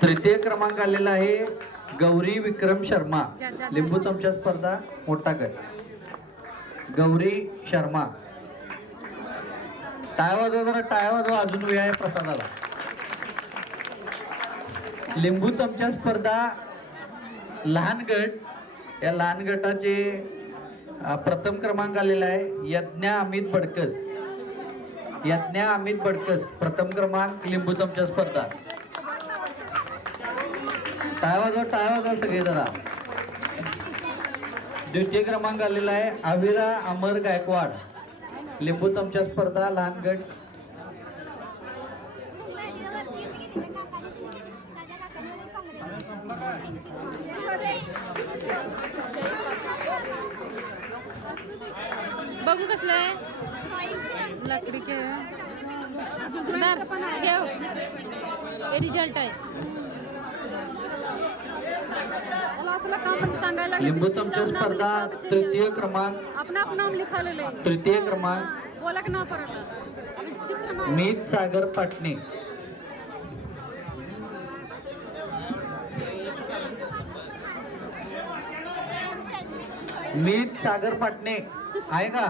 तृतीय क्रमांक आलेला आहे गौरी विक्रम शर्मा, लिंबू चमचा स्पर्धा मोठा गट। गौरी शर्मा, टाळ्या वाजवा जरा, टाळ्या वाजवा, अजून वेळ आहे प्रसादाला। लिंबू चमचा स्पर्धा लहान गट, या लहान गटाचे प्रथम क्रमांक आलेला आहे यज्ञा अमित बडकस। यज्ञा अमित बडकस प्रथम क्रमांक लिंबू चमचा स्पर्धा। टाळ्या वाजवा सगळे जरा। द्वितीय क्रमांक आलेला आहे अविरा अमर गायकवाड, लिंबू चमचा स्पर्धा लहान गट। बघू कसलं आहे लकडी के रिझल्ट आहे लिंबू चमचा स्पर्धा तृतीय क्रमांक, तृतीय क्रमांक बोला की नाव परत मीत सागर पाटणे। मीत सागर पाटणे आहे का?